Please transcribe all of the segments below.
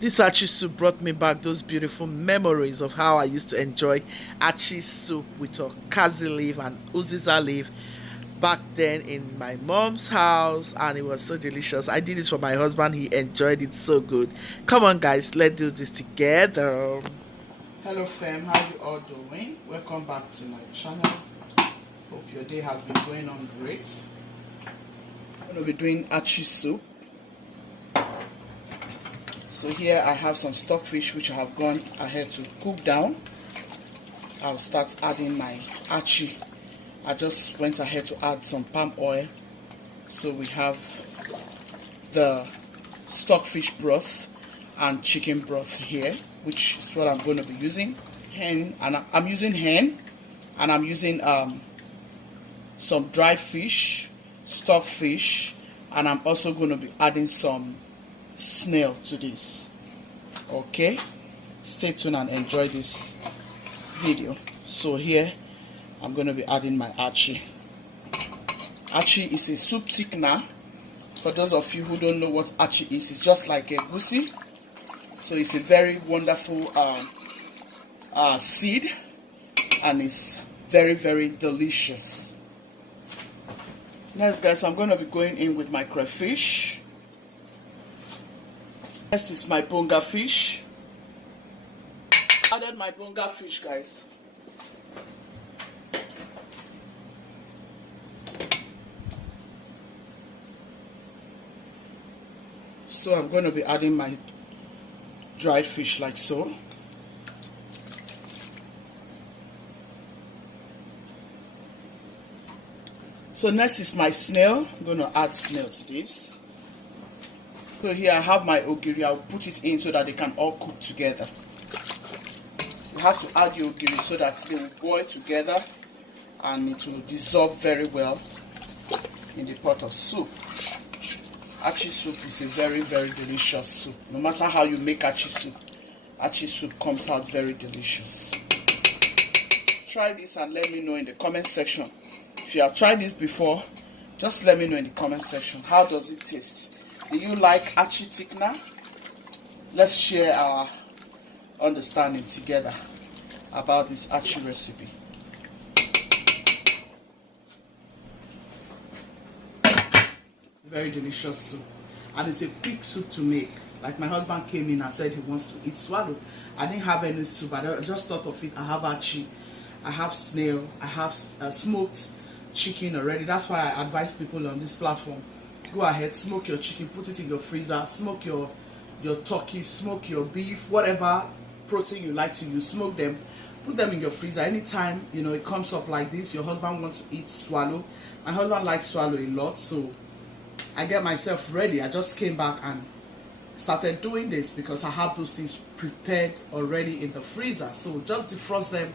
This Achi soup brought me back those beautiful memories of how I used to enjoy Achi soup with Okazi leaf and Uziza leaf back then in my mom's house, and it was so delicious. I did it for my husband, he enjoyed it so good. Come on guys, let's do this together. Hello fam, how you all doing? Welcome back to my channel. Hope your day has been going on great. I'm going to be doing Achi soup. So here I have some stockfish which I have gone ahead to cook down. I'll start adding my Achi. I just went ahead to add some palm oil. So we have the stockfish broth and chicken broth here, which is what I'm going to be using. Hen, and I'm using hen, and I'm using some dry fish, stockfish, and I'm also going to be adding some snail to this. Okay, stay tuned and enjoy this video. So here I'm going to be adding my Achi. Achi is a soup thickener. For those of you who don't know what Achi is, it's just like a goosey. So it's a very wonderful seed, and it's very, very delicious. Next guys, I'm going to be going in with my crayfish. Next is my bonga fish. Added my bonga fish guys. So I'm going to be adding my dried fish like so. So next is my snail. I'm going to add snail to this. So here I have my ogiri. I'll put it in so that they can all cook together. You have to add your ogiri so that they will boil together and it will dissolve very well in the pot of soup. Achi soup is a very, very delicious soup. No matter how you make Achi soup comes out very delicious. Try this and let me know in the comment section. If you have tried this before, just let me know in the comment section. How does it taste? Do you like Achi thickener? Let's share our understanding together about this Achi recipe. Very delicious soup, and it's a quick soup to make. Like my husband came in and said he wants to eat swallow. I didn't have any soup, I just thought of it. I have Achi, I have snail, I have smoked chicken already. That's why I advise people on this platform, go ahead, smoke your chicken, put it in your freezer, smoke your turkey, smoke your beef, whatever protein you like to use, smoke them, put them in your freezer. Anytime it comes up like this, your husband wants to eat swallow. My husband likes swallow a lot, so I get myself ready. I just came back and started doing this because I have those things prepared already in the freezer. So just defrost them,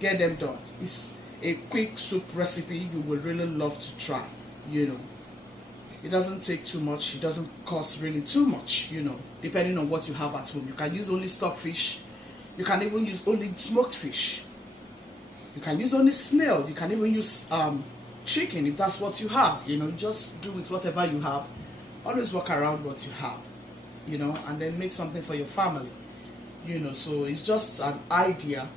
get them done. It's a quick soup recipe you will really love to try. It doesn't take too much, it doesn't cost really too much, depending on what you have at home. You can use only stockfish, you can even use only smoked fish, you can use only snail, you can even use chicken if that's what you have. Just do with whatever you have. Always work around what you have, and then make something for your family. So it's just an idea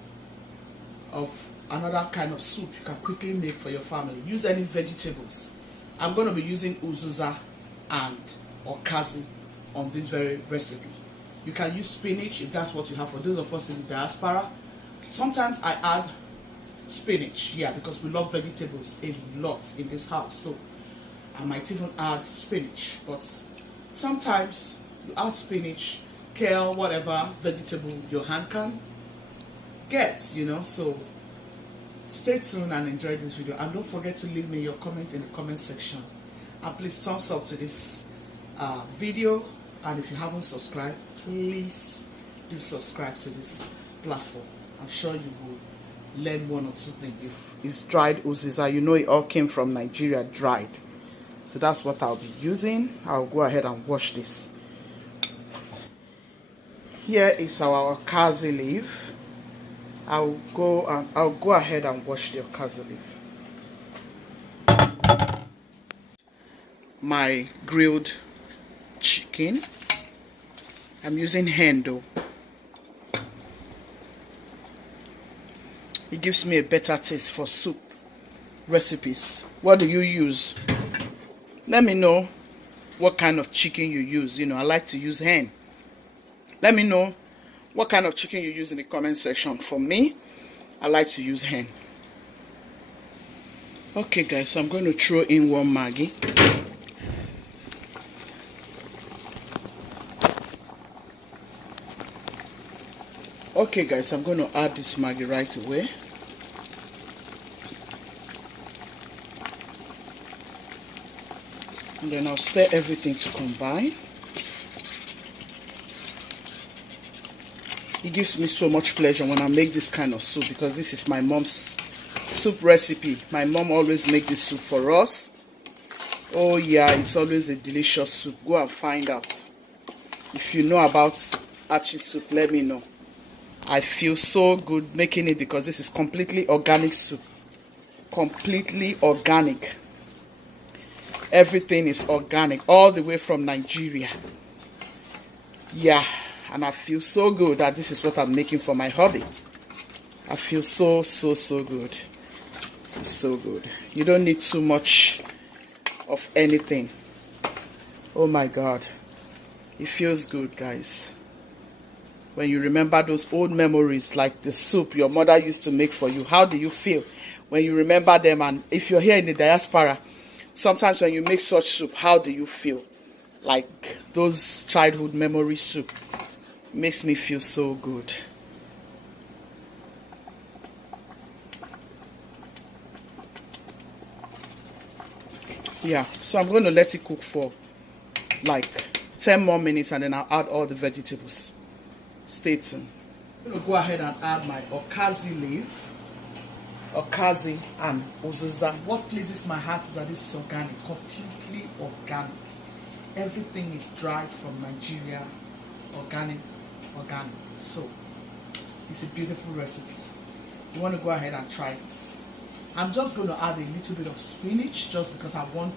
of another kind of soup you can quickly make for your family. Use any vegetables. I'm going to be using Uziza and Okazi on this very recipe. You can use spinach if that's what you have. For those of us in the diaspora, sometimes I add spinach, because we love vegetables a lot in this house. So I might even add spinach, but sometimes you add spinach, kale, whatever vegetable your hand can get, so stay tuned and enjoy this video, and don't forget to leave me your comments in the comment section, and please thumbs up to this video, and if you haven't subscribed, please do subscribe to this platform. I'm sure you will learn one or two things. It's dried Uziza. It all came from Nigeria, dried. So that's what I'll be using. I'll go ahead and wash this. Here is our Okazi leaf. I'll go ahead and wash the Okazi leaf. My grilled chicken. I'm using hen though. It gives me a better taste for soup recipes. What do you use? Let me know what kind of chicken you use. You know, I like to use hen. Let me know what kind of chicken you use in the comment section. For me, I like to use hen. Okay guys, so I'm going to throw in one Maggi. Okay guys, I'm going to add this Maggi right away. And then I'll stir everything to combine. It gives me so much pleasure when I make this kind of soup, because this is my mom's soup recipe. My mom always makes this soup for us. Oh yeah, it's always a delicious soup. Go and find out. If you know about Achi soup, let me know. I feel so good making it because this is completely organic soup. Completely organic. Everything is organic, all the way from Nigeria. Yeah, and I feel so good that this is what I'm making for my hobby. I feel so good. It's so good. You don't need too much of anything. Oh my God. It feels good, guys. When you remember those old memories, like the soup your mother used to make for you, how do you feel when you remember them? And if you're here in the diaspora, sometimes when you make such soup, how do you feel? Like those childhood memory soup. Makes me feel so good. Yeah, so I'm going to let it cook for like 10 more minutes and then I'll add all the vegetables. Stay tuned. I'm going to go ahead and add my Okazi leaf. Okazi and Uziza. What pleases my heart is that this is organic, completely organic. Everything is dried from Nigeria, organic. So it's a beautiful recipe. You want to go ahead and try this. I'm just going to add a little bit of spinach just because I want,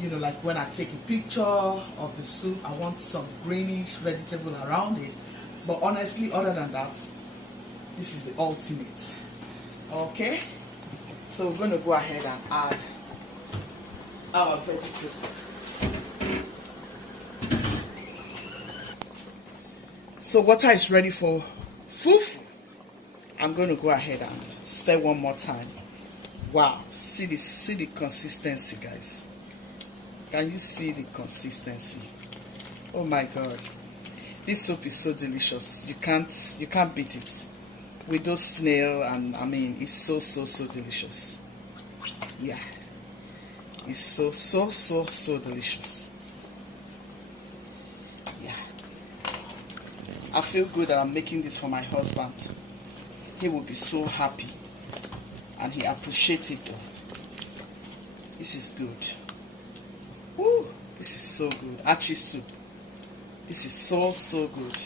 you know, like when I take a picture of the soup, I want some greenish vegetable around it. But honestly, other than that, this is the ultimate. Okay, so we're going to go ahead and add our vegetable. So water is ready for fufu. I'm going to go ahead and stir one more time. Wow, see the consistency, guys. Can you see the consistency? Oh my God, this soup is so delicious. You can't beat it. With those snail, and I mean, it's so delicious. Yeah, it's so delicious. Yeah, I feel good that I'm making this for my husband. He will be so happy and he appreciates it. This is good. Woo, this is so good. Achi soup. This is so good.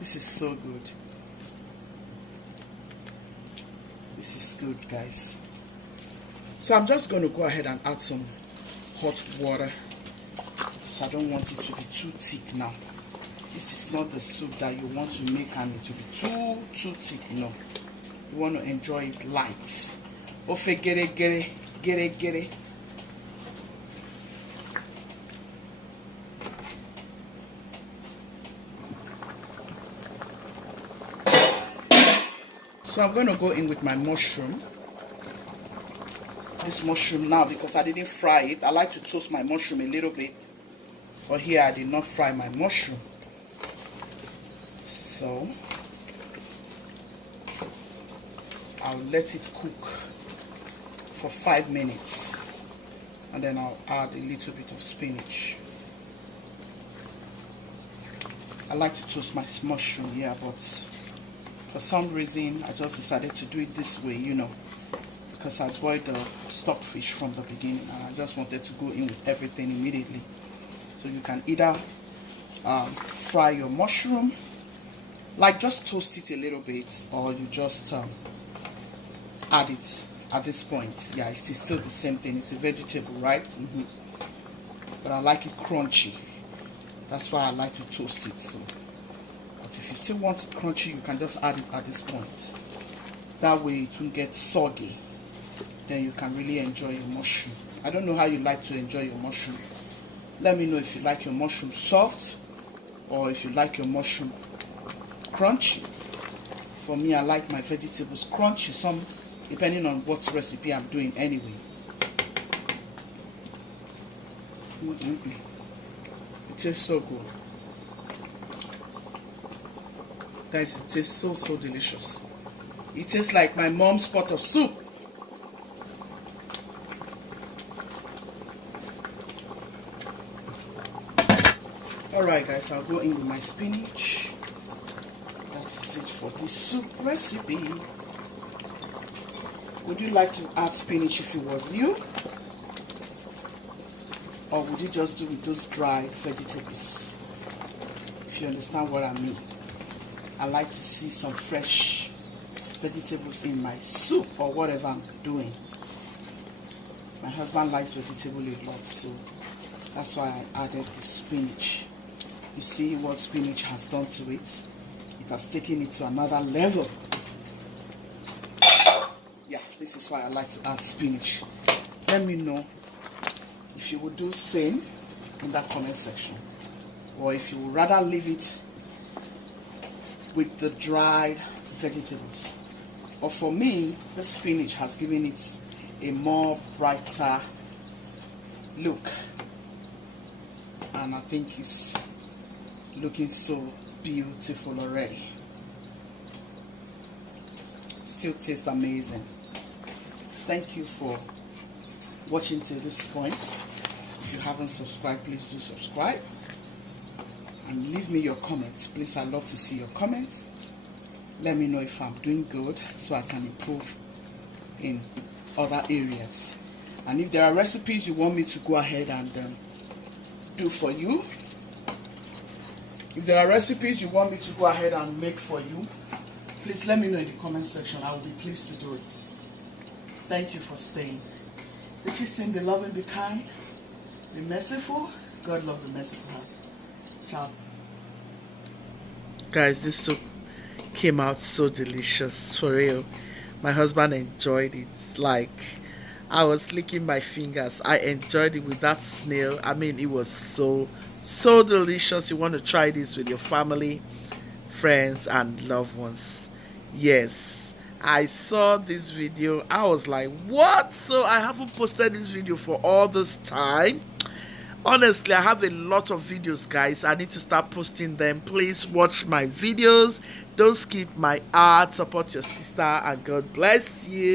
This is so good. This is good, guys. So I'm just going to go ahead and add some hot water. So I don't want it to be too thick now. This is not the soup that you want to make and it will be too thick. No. You want to enjoy it light. Ofe gere. So I'm going to go in with my mushroom. This mushroom now, because I didn't fry it. I like to toast my mushroom a little bit. But here I did not fry my mushroom. So I'll let it cook for 5 minutes. And then I'll add a little bit of spinach. I like to toast my mushroom here, but for some reason I just decided to do it this way, you know, because I boiled the stockfish from the beginning and I just wanted to go in with everything immediately. So you can either fry your mushroom, like just toast it a little bit, or you just add it at this point. Yeah, it's still the same thing. It's a vegetable, right? but I like it crunchy. That's why I like to toast it. So, but if you still want it crunchy, you can just add it at this point. That way it won't get soggy. Then you can really enjoy your mushroom. I don't know how you like to enjoy your mushroom. Let me know if you like your mushroom soft or if you like your mushroom crunchy. For me, I like my vegetables crunchy, some depending on what recipe I'm doing anyway. It tastes so good. Guys, it tastes so delicious. It tastes like my mom's pot of soup. Alright guys, I'll go in with my spinach. That is it for this soup recipe. Would you like to add spinach if it was you? Or would you just do with those dried vegetables? If you understand what I mean. I like to see some fresh vegetables in my soup or whatever I'm doing. My husband likes vegetable a lot, so that's why I added the spinach. You see what spinach has done to it? It has taken it to another level. Yeah, this is why I like to add spinach. Let me know if you would do same in that comment section, or if you would rather leave it with the dried vegetables. But for me, the spinach has given it a more brighter look, and I think it's looking so beautiful already. Still tastes amazing. Thank you for watching till this point. If you haven't subscribed, please do subscribe and leave me your comments. Please, I love to see your comments. Let me know if I'm doing good so I can improve in other areas. And if there are recipes you want me to go ahead and do for you, if there are recipes you want me to go ahead and make for you, please let me know in the comment section. I will be pleased to do it. Thank you for staying. Richie's team, be loving, be kind, be merciful. God love the merciful heart. Ciao. Guys, this soup came out so delicious, for real. My husband enjoyed it. Like, I was licking my fingers. I enjoyed it with that snail. I mean, it was so delicious. You want to try this with your family, friends, and loved ones. Yes, I saw this video. I was like, what? So I haven't posted this video for all this time. Honestly, I have a lot of videos, guys. I need to start posting them. Please watch my videos. Don't skip my art. Support your sister, and God bless you.